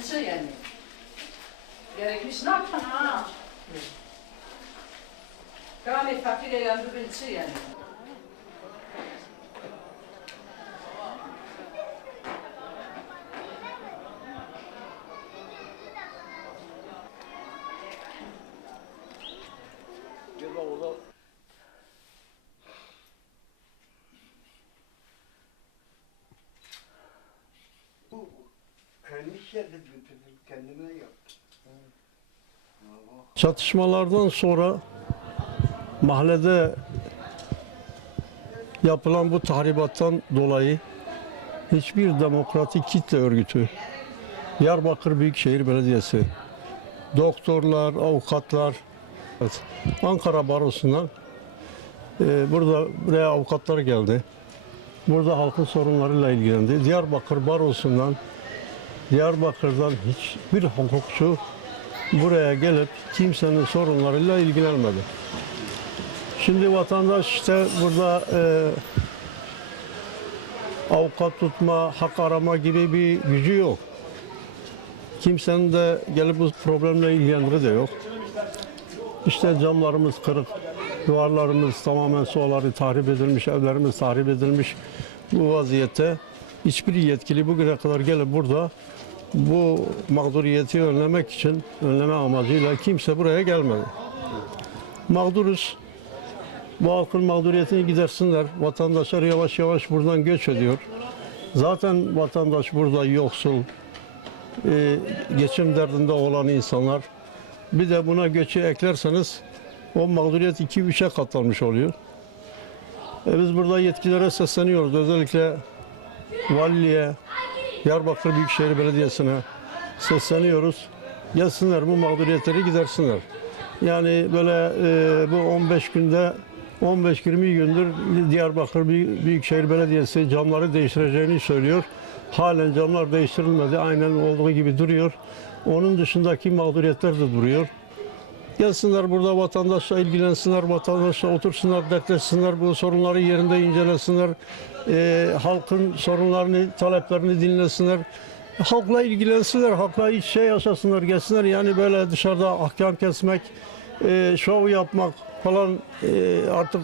binçe yani. Gerekmiş ne yapın ha? Kami fakir eğlendi binçe yani. Kendime yaptım. Çatışmalardan sonra mahallede yapılan bu tahribattan dolayı hiçbir demokratik kitle örgütü, Diyarbakır Büyükşehir Belediyesi, doktorlar, avukatlar, evet, Ankara Barosu'ndan buraya avukatlar geldi. Burada halkın sorunlarıyla ilgilendi. Diyarbakır Barosu'ndan, Diyarbakır'dan hiçbir hukukçu buraya gelip kimsenin sorunlarıyla ilgilenmedi. Şimdi vatandaş işte burada avukat tutma, hak arama gibi bir gücü yok. Kimsenin de gelip bu problemle ilgilendiği de yok. İşte camlarımız kırık, duvarlarımız tamamen suları tahrip edilmiş, evlerimiz tahrip edilmiş. Bu vaziyette hiçbir yetkili bugüne kadar gelip burada bu mağduriyeti önlemek için, önleme amacıyla kimse buraya gelmedi. Mağduruz. Bu halkın mağduriyetini gidersinler. Vatandaşlar yavaş yavaş buradan göç ediyor. Zaten vatandaş burada yoksul, geçim derdinde olan insanlar. Bir de buna göçü eklerseniz o mağduriyet 2-3'e katlanmış oluyor. Biz burada yetkililere sesleniyoruz. Özellikle valiliğe, Diyarbakır Büyükşehir Belediyesi'ne sesleniyoruz. Gelsinler bu mağduriyetleri gidersinler. Yani böyle bu 15 günde 15-20 gündür Diyarbakır Büyükşehir Belediyesi camları değiştireceğini söylüyor. Halen camlar değiştirilmedi. Aynen olduğu gibi duruyor. Onun dışındaki mağduriyetler de duruyor. Gelsinler burada vatandaşla ilgilensinler, vatandaşla otursunlar, dertleşsinler, bu sorunları yerinde incelesinler. Halkın sorunlarını, taleplerini dinlesinler. Halkla ilgilensinler, halkla iç şey yaşasınlar, gelsinler. Yani böyle dışarıda ahkam kesmek, şov yapmak falan artık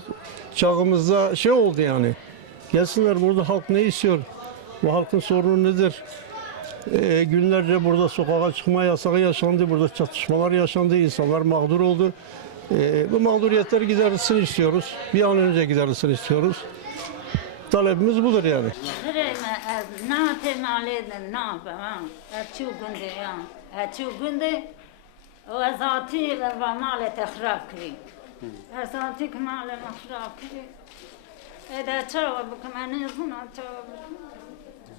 çağımızda şey oldu yani. Gelsinler burada halk ne istiyor? Bu halkın sorunu nedir? Günlerce burada sokağa çıkma yasağı yaşandı, burada çatışmalar yaşandı, insanlar mağdur oldu. Bu mağduriyetler giderilsin istiyoruz. Bir an önce giderilsin istiyoruz. Talebimiz budur yani.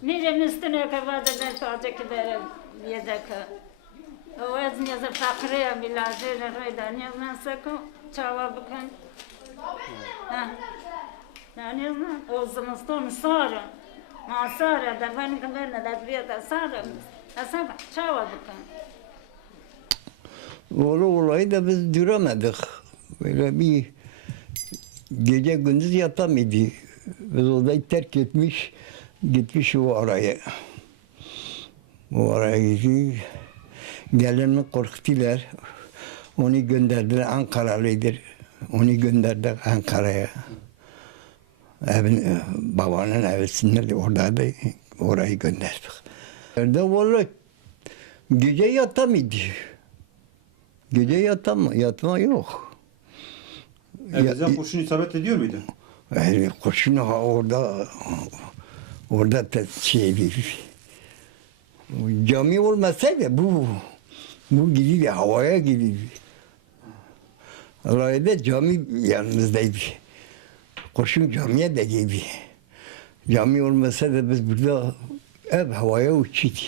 Nire üstüne kavada sadece kadar yedek. O az niye fakire bilazir rayda niye nasako çava bakın. Ha. Yani o zaman sonra masara da ben kadar da bir da sonra asaba çava bakın. Olayı da biz duramadık. Böyle bir gece gündüz yatamıyordu. Biz odayı terk etmiş, gitmiş o araya. O araya gitti. Gelenini korktular. Onu gönderdiler, Ankaralıydır. Onu gönderdik Ankara'ya. Babanın evisinler de oradaydı. Orayı gönderdik. Orada vallahi gece yatamıyordu. Gece yatma yok. Evden kurşun isabet ediyor muydu? Yani kurşun orada şeydi. Cami olmasaydı bu gidiyordu, havaya gidiyordu. Rayda cami yanımızdaydı. Kurşun camiye de gidiyordu. Cami olmasaydı biz burada hep havaya uçuydu.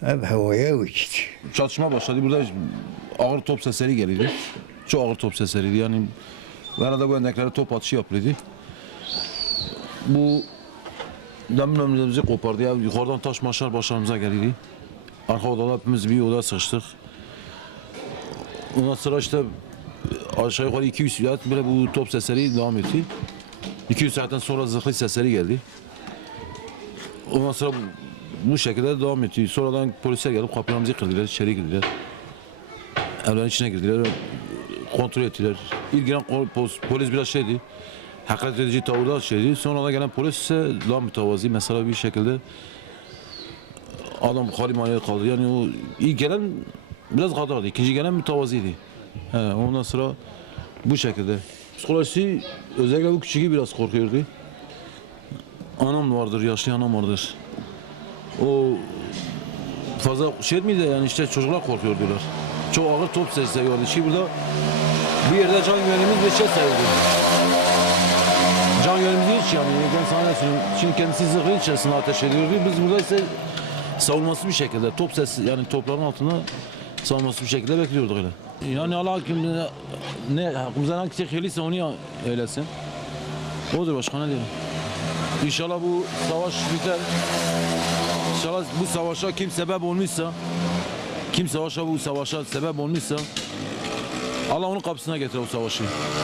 Hep havaya uçuydu. Çatışma başladı. Burada ağır top sesleri gelirdi. Çok ağır top sesleriydi. Yani arada bu endeklere top atışı yapılıyordu. Bu demin ömrümüzü kopardı. Ya. Yukarıdan taş maşlar başlarımıza gelirdi. Arka odada hepimiz bir odaya sıçtık. Ondan sonra işte aşağı yukarı 200 saat bile bu top sesleri devam etti. 200 saatten sonra zırhlı sesleri geldi. Ondan sonra bu şekilde devam ediyor. Sonradan polisler gelip kapılarımızı kırdılar, içeri girdiler. Evlerin içine girdiler, kontrol ettiler. İlk gelen polis biraz şeydi, hakaret edici tavırda şeydi. Sonradan gelen polis ise daha mütevazi. Mesela bir şekilde adam halimhaneye kaldı. Yani o ilk gelen biraz gadardı, ikinci gelen mütevaziydi. Ondan sonra bu şekilde. Psikolojisi özellikle bu küçüğü biraz korkuyordu. Anam vardır, yaşlı anam vardır. O fazla şey miydi yani işte çocuklar korkuyordular. Çok ağır top sesi seviyordu. Şimdi burada bir yerde can güvenliğimiz bir şey sayıldı. Can güvenliğimiz hiç yani ben sana ne söyleyeyim. Şimdi kendisi zırhın içerisinde ateş ediyordu. Biz burada ise savunması bir şekilde top sesi yani topların altında savunması bir şekilde bekliyorduk öyle. Yani Allah ne hakkımızdan hangisi hayırlıysa onu eylesin. Odur başka ne diyelim. İnşallah bu savaş biter. İnşallah bu savaşa kim sebep olmuşsa, kim bu savaşa sebep olmuşsa Allah onun kapısına getirir bu savaşı.